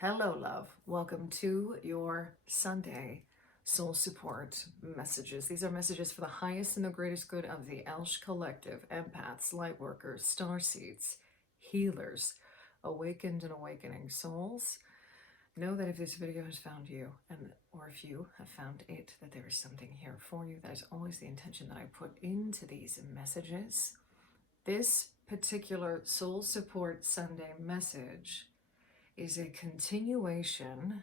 Hello, love. Welcome to your Sunday soul support messages. These are messages for the highest and the greatest good of the Elsh Collective, empaths, light workers, starseeds, healers, awakened and awakening souls. Know that if this video has found you, or if you have found it, that there is something here for you. That is always the intention that I put into these messages. This particular soul support Sunday message is a continuation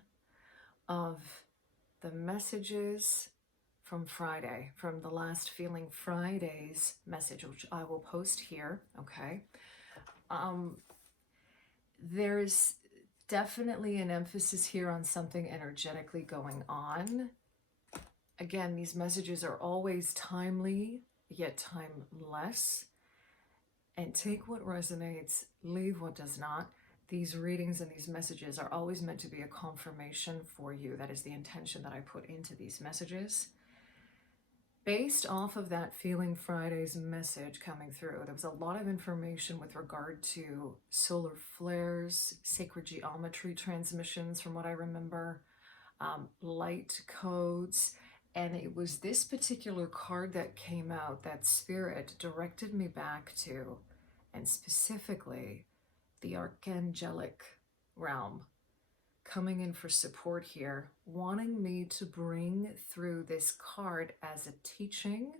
of the messages from Friday, from the last Feeling Friday's message, which I will post here, okay? There's definitely an emphasis here on something energetically going on. Again, these messages are always timely, yet timeless. And take what resonates, leave what does not. These readings and these messages are always meant to be a confirmation for you. That is the intention that I put into these messages. Based off of that Feeling Friday's message coming through, there was a lot of information with regard to solar flares, sacred geometry transmissions, from what I remember, light codes. And it was this particular card that came out that Spirit directed me back to, and specifically the Archangelic realm coming in for support here, wanting me to bring through this card as a teaching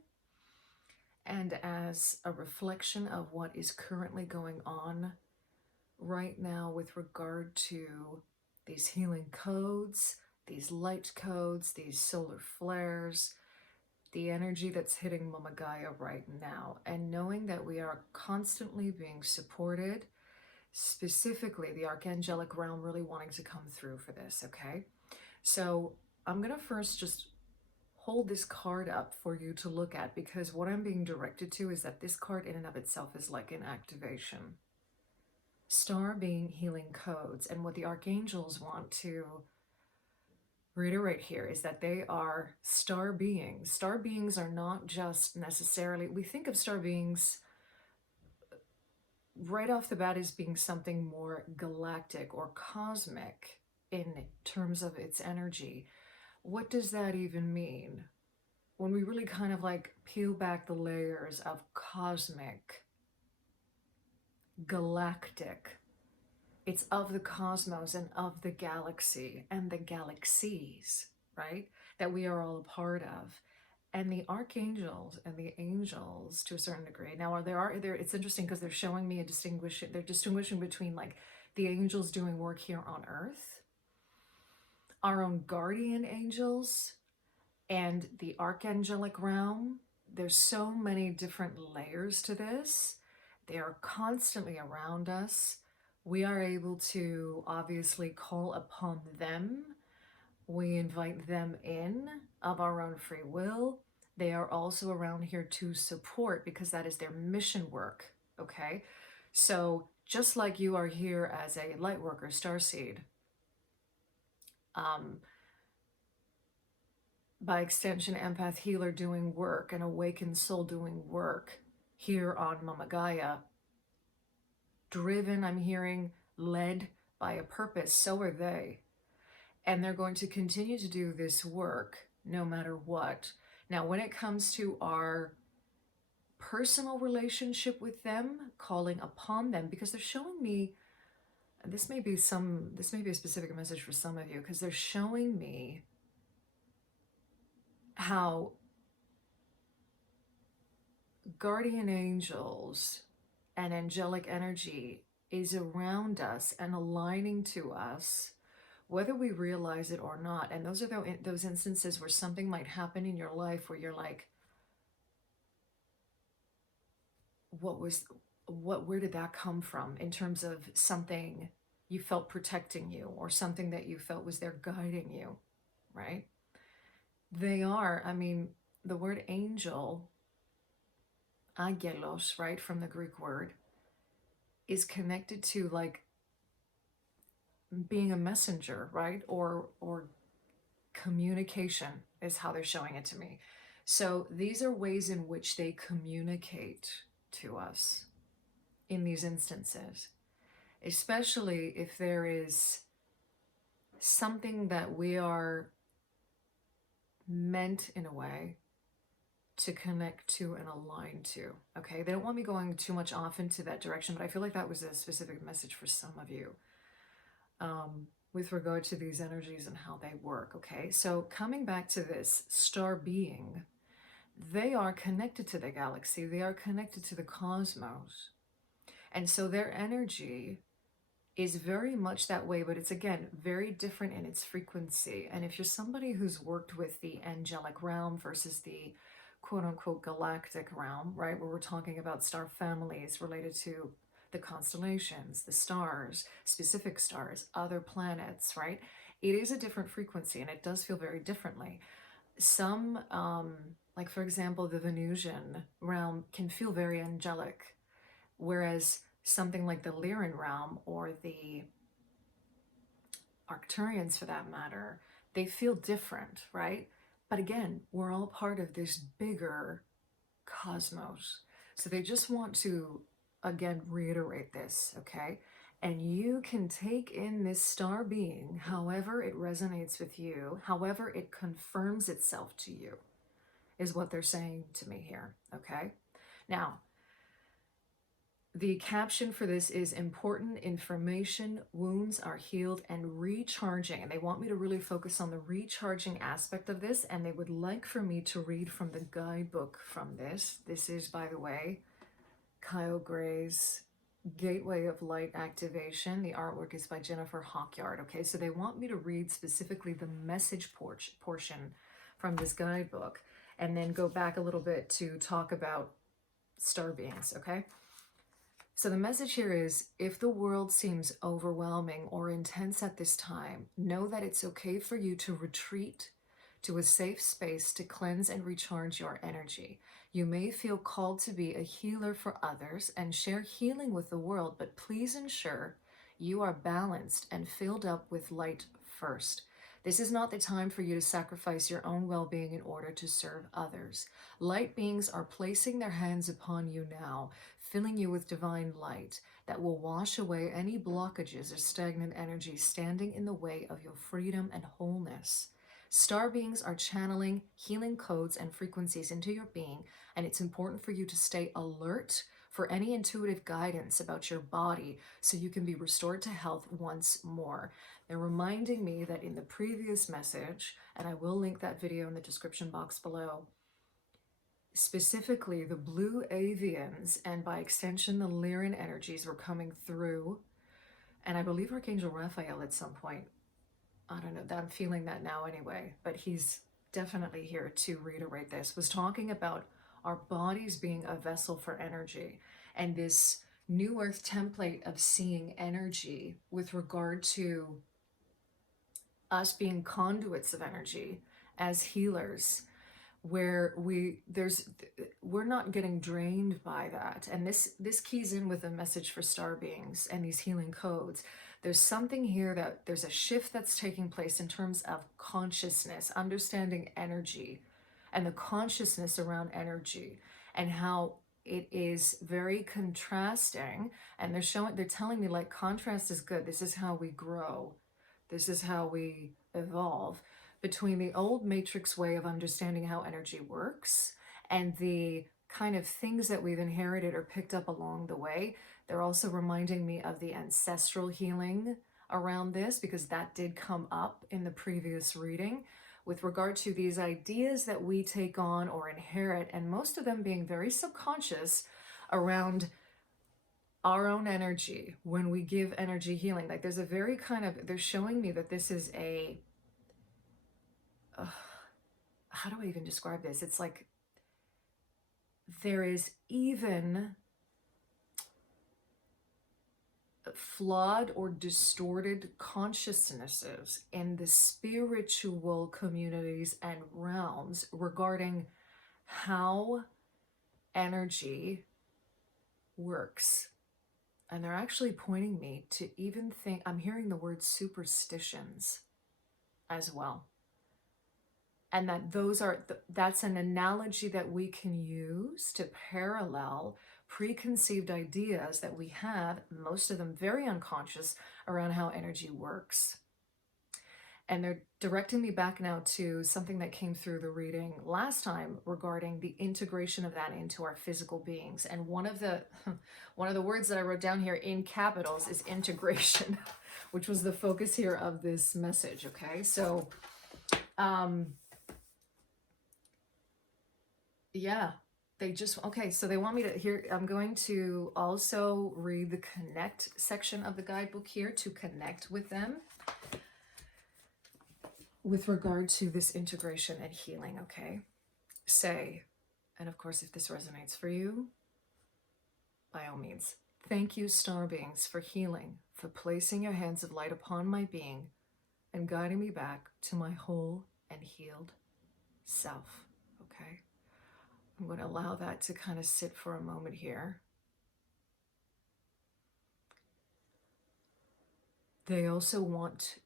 and as a reflection of what is currently going on right now with regard to these healing codes, these light codes, these solar flares, the energy that's hitting Mama Gaia right now, and knowing that we are constantly being supported, specifically the Archangelic realm really wanting to come through for this, okay? So I'm going to first just hold this card up for you to look at, because what I'm being directed to is that this card in and of itself is like an activation. Star being healing codes, and what the archangels want to reiterate here is that they are star beings. Star beings are not just necessarily, we think of star beings right off the bat as being something more galactic or cosmic in terms of its energy. What does that even mean? When we really kind of like peel back the layers of cosmic, galactic, it's of the cosmos and of the galaxy and the galaxies, right? That we are all a part of. And the archangels and the angels, to a certain degree. Now, it's interesting because they're showing me they're distinguishing between like the angels doing work here on earth, our own guardian angels, and the archangelic realm. There's so many different layers to this. They are constantly around us. We are able to obviously call upon them. We invite them in of our own free will. They are also around here to support, because that is their mission work, okay? So just like you are here as a light worker, starseed, by extension, empath, healer doing work, an awakened soul doing work here on Mama Gaia, driven, I'm hearing, led by a purpose, so are they. And they're going to continue to do this work no matter what. Now, when it comes to our personal relationship with them, calling upon them, because they're showing me, and this may be a specific message for some of you, because they're showing me how guardian angels and angelic energy is around us and aligning to us, whether we realize it or not. And those are those instances where something might happen in your life where you're like, where did that come from, in terms of something you felt protecting you, or something that you felt was there guiding you, right? They are, I mean, the word angel, angelos, right, from the Greek word, is connected to like being a messenger, right? Or communication is how they're showing it to me. So these are ways in which they communicate to us in these instances, especially if there is something that we are meant in a way to connect to and align to. Okay, they don't want me going too much off into that direction, but I feel like that was a specific message for some of you with regard to these energies and how they work. Okay, so coming back to this star being, they are connected to the galaxy, they are connected to the cosmos, and so their energy is very much that way, but it's again very different in its frequency. And if you're somebody who's worked with the angelic realm versus the quote unquote galactic realm, right, where we're talking about star families related to the constellations, the stars, specific stars, other planets, right, it is a different frequency and it does feel very differently. Some like for example the Venusian realm can feel very angelic, whereas something like the Lyran realm or the Arcturians for that matter, they feel different, right? But again, we're all part of this bigger cosmos. So they just want to, again, reiterate this, okay? And you can take in this star being however it resonates with you, however it confirms itself to you, is what they're saying to me here, okay? Now, the caption for this is important information, wounds are healed and recharging. And they want me to really focus on the recharging aspect of this. And they would like for me to read from the guidebook from this. This is, by the way, Kyle Gray's Gateway of Light Activation. The artwork is by Jennifer Hawkyard. Okay, so they want me to read specifically the message portion from this guidebook and then go back a little bit to talk about star beings, okay? So the message here is, if the world seems overwhelming or intense at this time, know that it's okay for you to retreat to a safe space to cleanse and recharge your energy. You may feel called to be a healer for others and share healing with the world, but please ensure you are balanced and filled up with light first. This is not the time for you to sacrifice your own well-being in order to serve others. Light beings are placing their hands upon you now, filling you with divine light that will wash away any blockages or stagnant energy standing in the way of your freedom and wholeness. Star beings are channeling healing codes and frequencies into your being, and it's important for you to stay alert for any intuitive guidance about your body so you can be restored to health once more. They're reminding me that in the previous message, and I will link that video in the description box below, specifically the blue avians and by extension the Lyran energies were coming through, and I believe Archangel Raphael at some point, I don't know, I'm feeling that now anyway, but he's definitely here to reiterate this, was talking about our bodies being a vessel for energy and this new earth template of seeing energy with regard to us being conduits of energy as healers, where we're not getting drained by that. And this keys in with a message for star beings and these healing codes. There's something here that there's a shift that's taking place in terms of consciousness, understanding energy and the consciousness around energy and how it is very contrasting. And they're telling me like contrast is good. This is how we grow. This is how we evolve, between the old matrix way of understanding how energy works and the kind of things that we've inherited or picked up along the way. They're also reminding me of the ancestral healing around this, because that did come up in the previous reading with regard to these ideas that we take on or inherit, and most of them being very subconscious around our own energy when we give energy healing. Like there's a very kind of, they're showing me that this is a, how do I even describe this? It's like there is even flawed or distorted consciousnesses in the spiritual communities and realms regarding how energy works. And they're actually pointing me to even think, I'm hearing the word superstitions as well. And that that's an analogy that we can use to parallel preconceived ideas that we have, most of them very unconscious, around how energy works. And they're directing me back now to something that came through the reading last time regarding the integration of that into our physical beings. And one of the words that I wrote down here in capitals is integration, which was the focus here of this message. Okay, so yeah, they just, okay, so they want me to here, I'm going to also read the connect section of the guidebook here to connect with them with regard to this integration and healing. Okay, say, and of course if this resonates for you, by all means, thank you, star beings, for healing, for placing your hands of light upon my being and guiding me back to my whole and healed self. Okay, I'm going to allow that to kind of sit for a moment here. They also want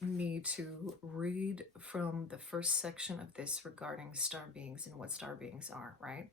me to read from the first section of this regarding star beings and what star beings are, right?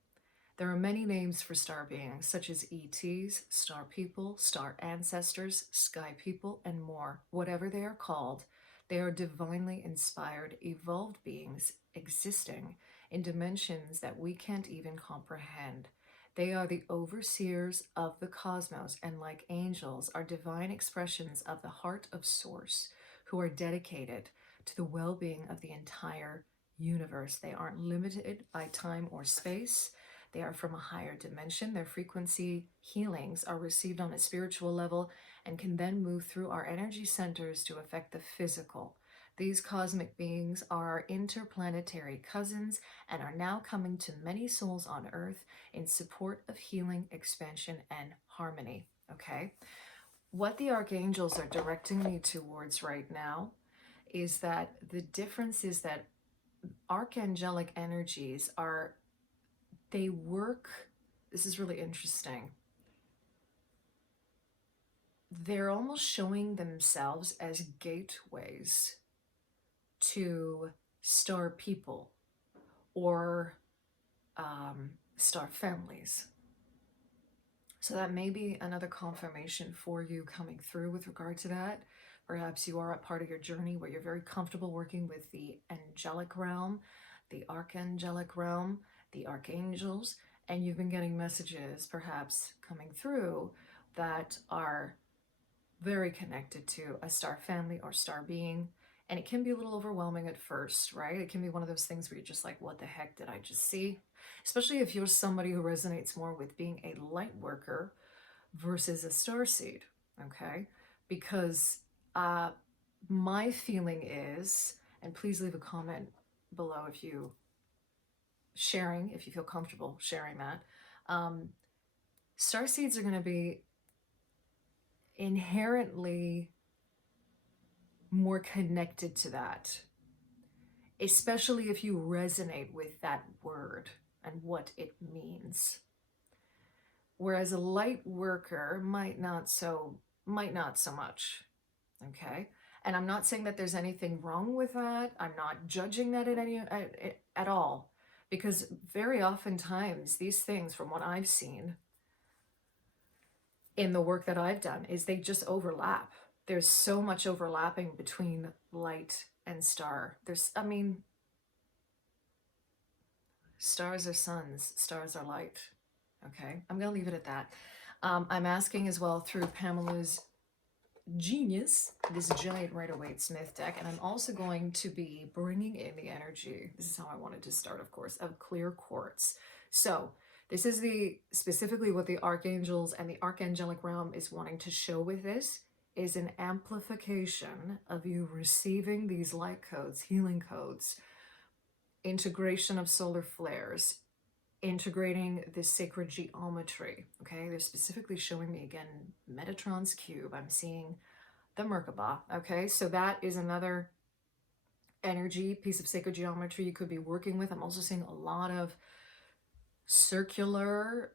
There are many names for star beings, such as ETs, star people, star ancestors, sky people, and more. Whatever they are called, they are divinely inspired, evolved beings existing in dimensions that we can't even comprehend. They are the overseers of the cosmos, and like angels, are divine expressions of the heart of Source, who are dedicated to the well-being of the entire universe. They aren't limited by time or space. They are from a higher dimension. Their frequency healings are received on a spiritual level and can then move through our energy centers to affect the physical. These cosmic beings are our interplanetary cousins and are now coming to many souls on Earth in support of healing, expansion, and harmony. Okay? What the archangels are directing me towards right now is that the difference is that archangelic energies are, they work, this is really interesting. They're almost showing themselves as gateways to star people or star families. So that may be another confirmation for you coming through with regard to that. Perhaps you are at part of your journey where you're very comfortable working with the angelic realm, the archangelic realm, the archangels, and you've been getting messages perhaps coming through that are very connected to a star family or star being. And it can be a little overwhelming at first, right? It can be one of those things where you're just like, what the heck did I just see? Especially if you're somebody who resonates more with being a light worker versus a starseed, okay? Because my feeling is, and please leave a comment below if you feel comfortable sharing that, starseeds are going to be inherently more connected to that, especially if you resonate with that word and what it means. Whereas a light worker might not so much. Okay, and I'm not saying that there's anything wrong with that. I'm not judging that at all, because very oftentimes these things, from what I've seen in the work that I've done, is they just overlap. There's so much overlapping between light and star. Stars are suns, stars are light. Okay, I'm gonna leave it at that. I'm asking as well through Pamela's Genius, this giant Rider-Waite-Smith deck, and I'm also going to be bringing in the energy, this is how I wanted to start, of course, of clear quartz. So this is specifically what the archangels and the archangelic realm is wanting to show with this, is an amplification of you receiving these light codes, healing codes, integration of solar flares, integrating this sacred geometry. Okay, they're specifically showing me again Metatron's cube. I'm seeing the Merkaba. Okay, so that is another energy piece of sacred geometry you could be working with. I'm also seeing a lot of circular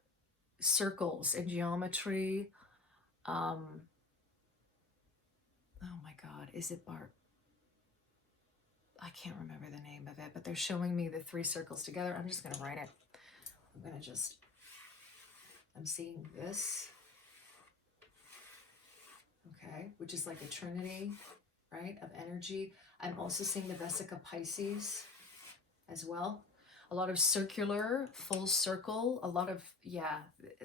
circles in geometry. Oh my God, is it Bart? I can't remember the name of it, but they're showing me the 3 circles together. I'm just going to write it. I'm seeing this, okay, which is like a trinity. right, of energy. I'm also seeing the Vesica Pisces as well. A lot of circular, full circle, a lot of, yeah,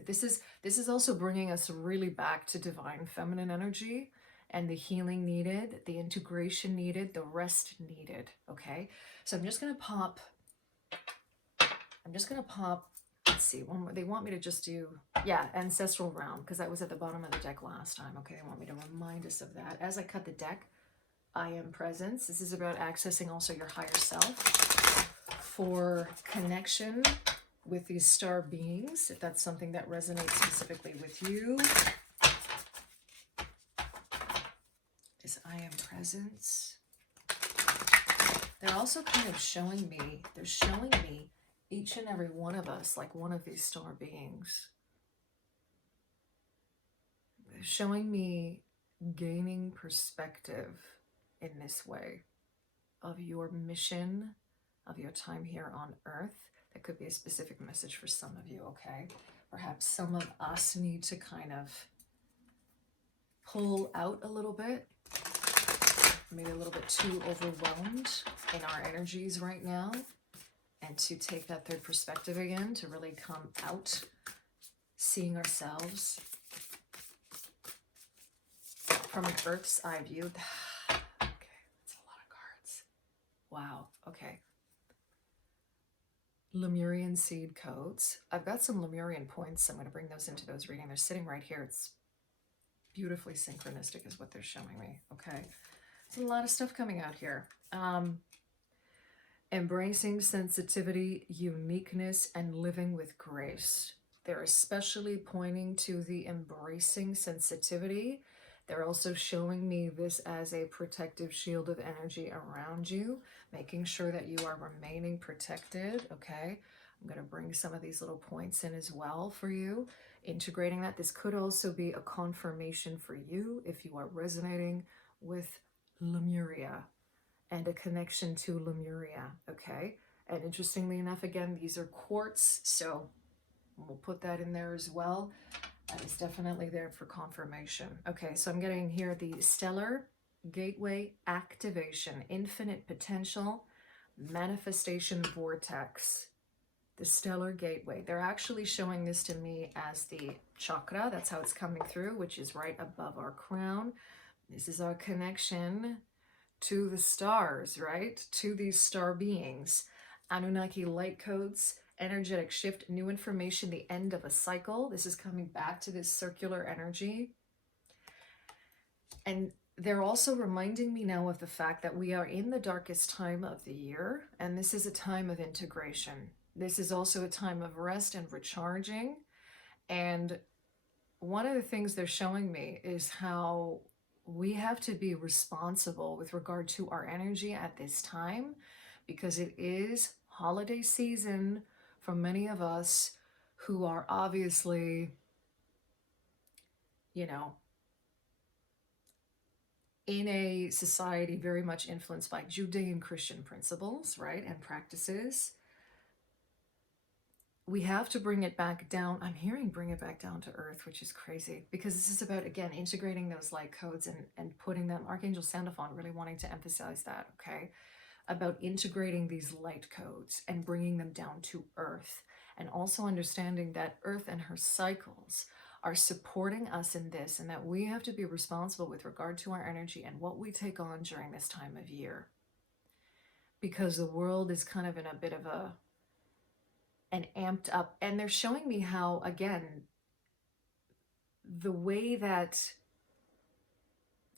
this is also bringing us really back to divine feminine energy and the healing needed, the integration needed, the rest needed, okay? So I'm just going to pop, let's see, one more. They want me to just do, yeah, Ancestral Round, because that was at the bottom of the deck last time, okay? They want me to remind us of that. As I cut the deck, I am presence. This is about accessing also your higher self for connection with these star beings, if that's something that resonates specifically with you. Is I am presence. They're also kind of showing me, they're showing me each and every one of us like one of these star beings. They're showing me gaining perspective in this way of your mission, of your time here on earth. That could be a specific message for some of you, okay? Perhaps some of us need to kind of pull out a little bit, maybe a little bit too overwhelmed in our energies right now, and to take that third perspective again, to really come out, seeing ourselves from an Earth's eye view. Okay, that's a lot of cards. Wow, okay. Lemurian seed codes. I've got some Lemurian points. I'm going to bring those into those reading. They're sitting right here. It's beautifully synchronistic is what they're showing me, okay? There's a lot of stuff coming out here. Embracing sensitivity, uniqueness, and living with grace. They're especially pointing to the embracing sensitivity. They're also showing me this as a protective shield of energy around you, making sure that you are remaining protected, okay? I'm going to bring some of these little points in as well for you, integrating that. This could also be a confirmation for you if you are resonating with Lemuria and a connection to Lemuria, okay? And interestingly enough, again, these are quartz, so we'll put that in there as well. That is definitely there for confirmation. Okay, so I'm getting here the Stellar Gateway Activation, Infinite Potential, Manifestation Vortex. The Stellar Gateway. They're actually showing this to me as the chakra. That's how it's coming through, which is right above our crown. This is our connection to the stars, right? To these star beings. Anunnaki light codes, energetic shift, new information, the end of a cycle. This is coming back to this circular energy. And they're also reminding me now of the fact that we are in the darkest time of the year, and this is a time of integration. This is also a time of rest and recharging. And one of the things they're showing me is how we have to be responsible with regard to our energy at this time, because it is holiday season for many of us who are obviously, you know, in a society very much influenced by Judean Christian principles, right, and practices. We have to bring it back down. I'm hearing bring it back down to earth, which is crazy, because this is about, again, integrating those light codes and putting them, Archangel Sandalphon really wanting to emphasize that, okay, about integrating these light codes and bringing them down to earth, and also understanding that earth and her cycles are supporting us in this, and that we have to be responsible with regard to our energy and what we take on during this time of year, because the world is kind of in a bit of an amped up, and they're showing me how, again, the way that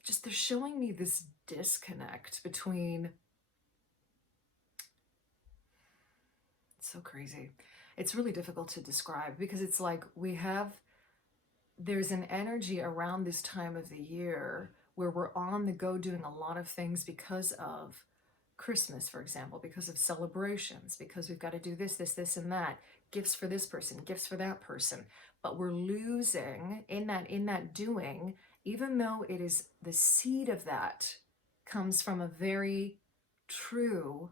just they're showing me this disconnect between, it's so crazy, it's really difficult to describe, because it's like there's an energy around this time of the year where we're on the go doing a lot of things because of Christmas, for example, because of celebrations, because we've got to do this, and that, gifts for this person, gifts for that person, but we're losing in that doing, even though it is the seed of that comes from a very true,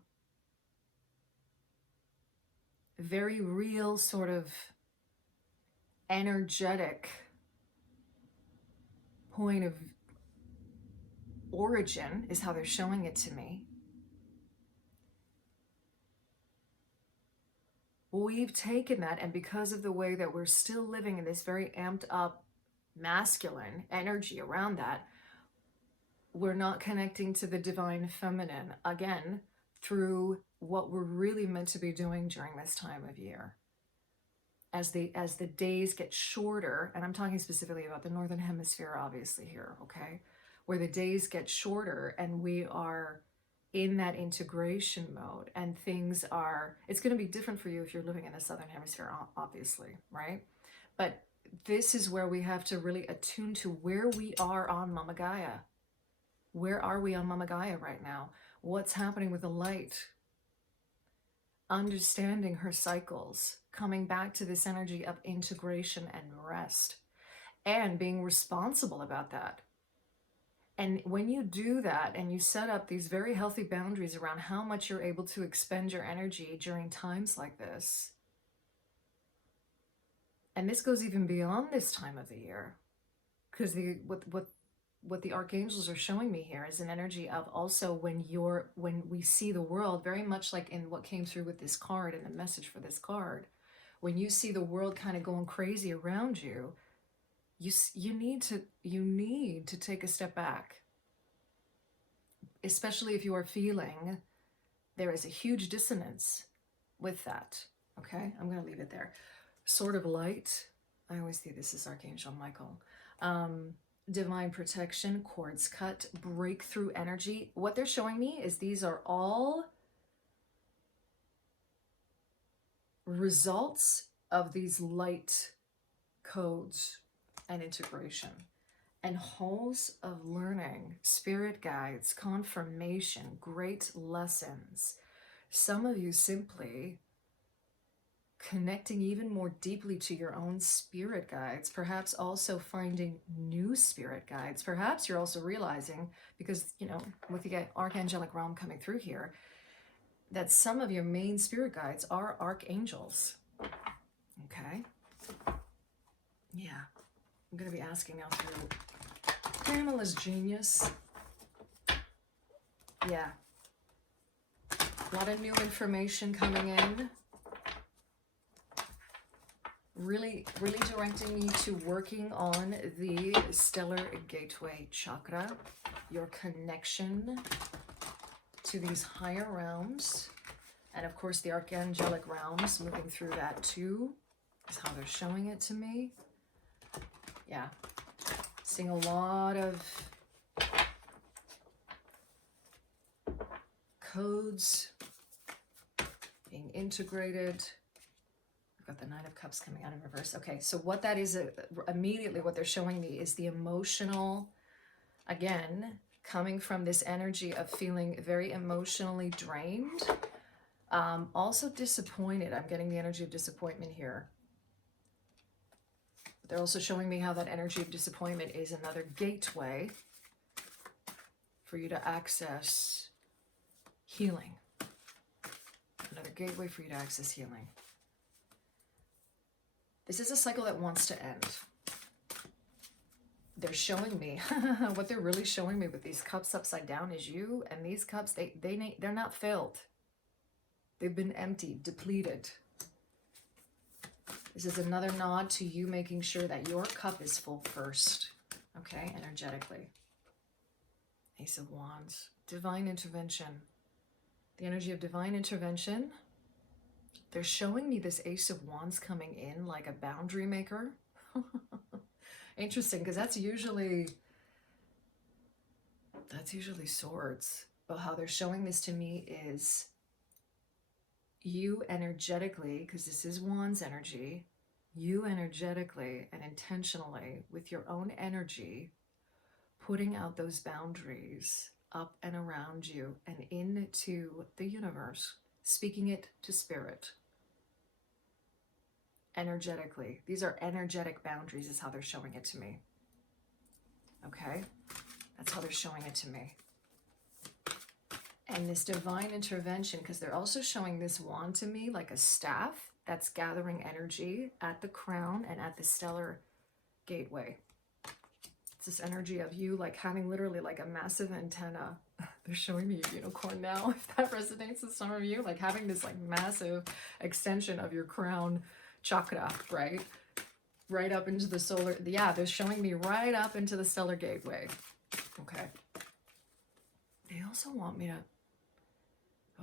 very real sort of energetic point of origin is how they're showing it to me. We've taken that, and because of the way that we're still living in this very amped up masculine energy around that, we're not connecting to the divine feminine again through what we're really meant to be doing during this time of year. As the days get shorter, and I'm talking specifically about the Northern Hemisphere obviously here, okay, where the days get shorter and we are in that integration mode, and things are, it's going to be different for you if you're living in the Southern Hemisphere, obviously, right? But this is where we have to really attune to where we are on Mama Gaia. Where are we on Mama Gaia right now? What's happening with the light? Understanding her cycles, coming back to this energy of integration and rest, and being responsible about that. And when you do that and you set up these very healthy boundaries around how much you're able to expend your energy during times like this, and this goes even beyond this time of the year, because what the archangels are showing me here is an energy of also when we see the world very much like in what came through with this card and the message for this card, when you see the world kind of going crazy around you, you need to take a step back, especially if you are feeling there is a huge dissonance with that. Okay, I'm going to leave it there. Sword of light, I always see this as Archangel Michael. Divine protection, cords cut, breakthrough energy. What they're showing me is these are all results of these light codes and integration, and halls of learning, spirit guides, confirmation, great lessons. Some of you simply connecting even more deeply to your own spirit guides, perhaps also finding new spirit guides. Perhaps you're also realizing, because, you know, with the archangelic realm coming through here, that some of your main spirit guides are archangels. Okay? Yeah. I'm going to be asking now through Pamela's genius. Yeah. A lot of new information coming in. Really directing me to working on the stellar gateway chakra, your connection to these higher realms, and of course the archangelic realms, moving through that too, is how they're showing it to me. Yeah, seeing a lot of codes being integrated. Got the Nine of Cups coming out in reverse. Okay, so what that is, immediately what they're showing me is the emotional, again, coming from this energy of feeling very emotionally drained, also disappointed. I'm getting the energy of disappointment here. They're also showing me how that energy of disappointment is another gateway for you to access healing. Another gateway for you to access healing. This is a cycle that wants to end. They're showing me, what they're really showing me with these cups upside down is you, and these cups, they're not filled. They've been emptied, depleted. This is another nod to you making sure that your cup is full first, okay, energetically. Ace of Wands, divine intervention. The energy of divine intervention. They're showing me this Ace of Wands coming in like a boundary maker. Interesting, because that's usually swords. But how they're showing this to me is you energetically, because this is Wands energy, you energetically and intentionally with your own energy, putting out those boundaries up and around you and into the universe, speaking it to spirit. Energetically. These are energetic boundaries is how they're showing it to me. Okay? That's how they're showing it to me. And this divine intervention, because they're also showing this wand to me like a staff that's gathering energy at the crown and at the stellar gateway. It's this energy of you like having literally like a massive antenna. They're showing me a unicorn now, if that resonates with some of you, like having this like massive extension of your crown chakra, right? Right up into the solar, yeah, they're showing me right up into the stellar gateway. Okay. They also want me to,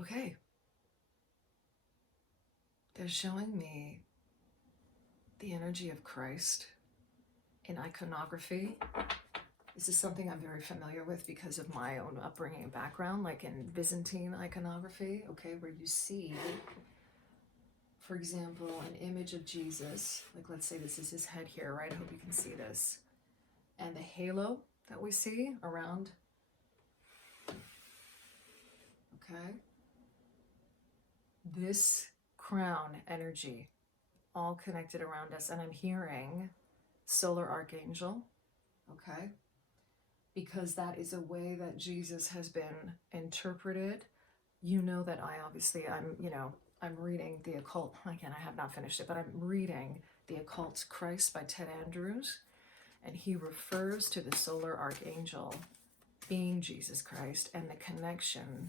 okay. They're showing me the energy of Christ in iconography. This is something I'm very familiar with because of my own upbringing and background, like in Byzantine iconography, okay, where you see, for example, an image of Jesus, like let's say this is his head here, right? I hope you can see this. And the halo that we see around, okay? This crown energy, all connected around us, and I'm hearing solar archangel, okay? Because that is a way that Jesus has been interpreted. You know that I'm reading The Occult. Again, I have not finished it, but I'm reading The Occult Christ by Ted Andrews. And he refers to the solar archangel being Jesus Christ and the connection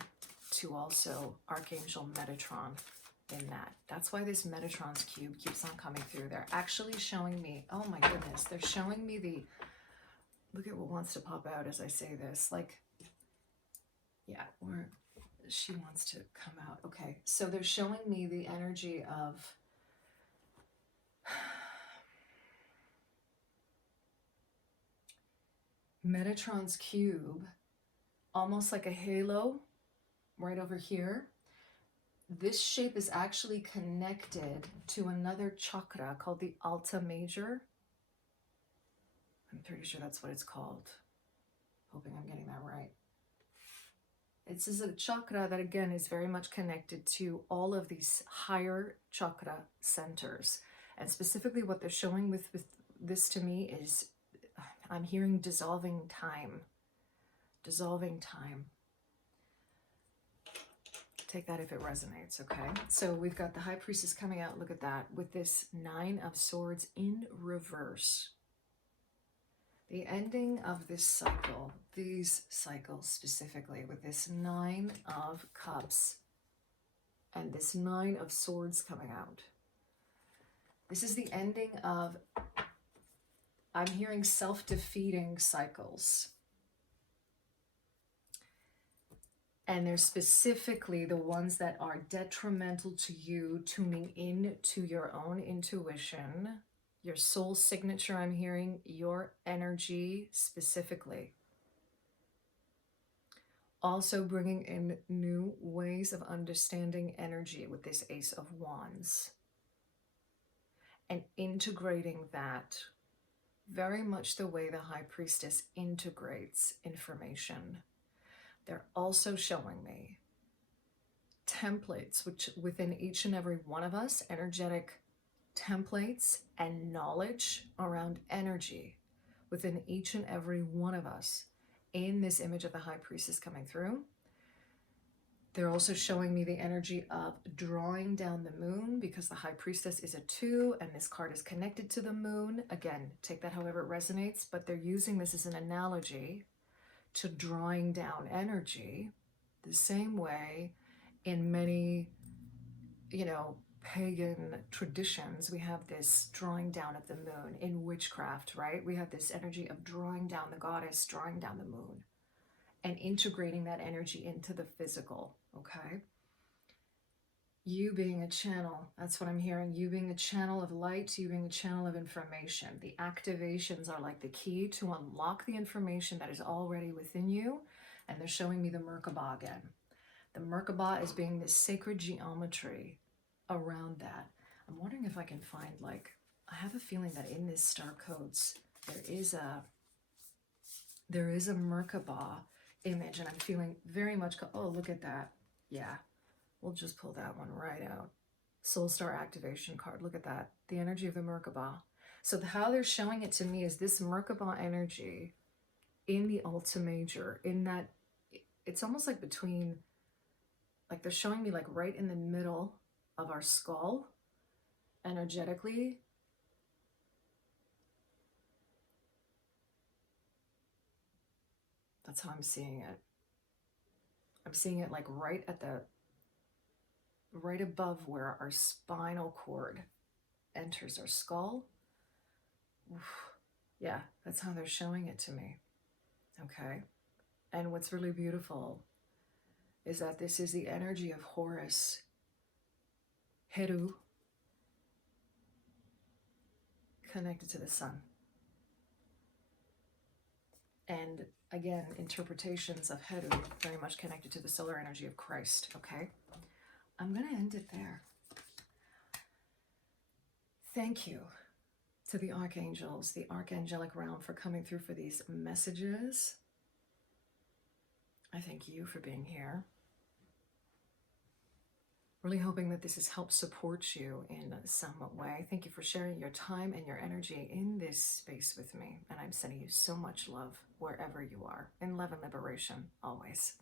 to also Archangel Metatron in that. That's why this Metatron's cube keeps on coming through. They're actually showing me, oh my goodness, they're showing me the, look at what wants to pop out as I say this. Like, yeah, she wants to come out. Okay, so they're showing me the energy of Metatron's cube, almost like a halo right over here. This shape is actually connected to another chakra called the Alta Major. I'm pretty sure that's what it's called. Hoping I'm getting that right. This is a chakra that, again, is very much connected to all of these higher chakra centers. And specifically what they're showing with this to me is, I'm hearing dissolving time. Dissolving time. Take that if it resonates, okay? So we've got the High Priestess coming out, look at that, with this Nine of Swords in reverse. The ending of this cycle, these cycles specifically, with this Nine of Cups and this Nine of Swords coming out. This is the ending of, I'm hearing self-defeating cycles. And they're specifically the ones that are detrimental to you, tuning in to your own intuition, your soul signature. I'm hearing your energy specifically. Also bringing in new ways of understanding energy with this Ace of Wands. And integrating that very much the way the High Priestess integrates information. They're also showing me templates, which within each and every one of us, energetic templates and knowledge around energy within each and every one of us in this image of the High Priestess coming through. They're also showing me the energy of drawing down the moon, because the High Priestess is a 2 and this card is connected to the moon. Again, take that however it resonates, but they're using this as an analogy to drawing down energy, the same way in many, pagan traditions, we have this drawing down of the moon. In witchcraft, right? We have this energy of drawing down the goddess, drawing down the moon, and integrating that energy into the physical, okay? You being a channel, that's what I'm hearing. You being a channel of light, you being a channel of information. The activations are like the key to unlock the information that is already within you. And they're showing me the Merkaba again. The Merkaba is being this sacred geometry around that. I'm wondering if I can find, like, I have a feeling that in this star codes, there is a Merkaba image, and I'm feeling very much, oh, look at that. Yeah. We'll just pull that one right out. Soul Star activation card. Look at that. The energy of the Merkaba. So how they're showing it to me is this Merkaba energy in the Alta Major, in that it's almost like between, like they're showing me like right in the middle of our skull energetically. That's how I'm seeing it. I'm seeing it like right above where our spinal cord enters our skull. Oof. Yeah, that's how they're showing it to me. Okay. And what's really beautiful is that this is the energy of Horus, Heru, connected to the sun. And again, interpretations of Heru very much connected to the solar energy of Christ. Okay. I'm going to end it there. Thank you to the archangels, the archangelic realm, for coming through for these messages. I thank you for being here. Really hoping that this has helped support you in some way. Thank you for sharing your time and your energy in this space with me. And I'm sending you so much love wherever you are. In love and liberation, always.